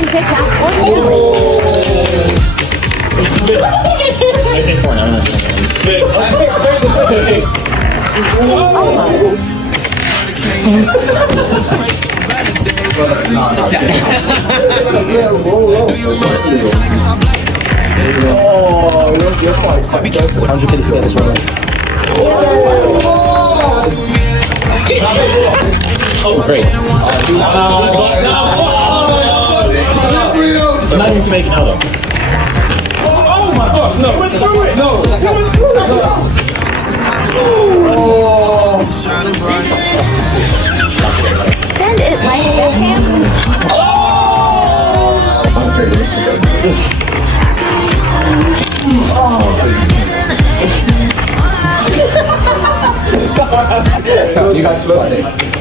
and TikTok or I think porn, I'm not Oh, you're quite good. 100 for this one. Oh, great. It's not even making out of. Oh my gosh, no. Let's do it. No. Send it like that. You guys close it.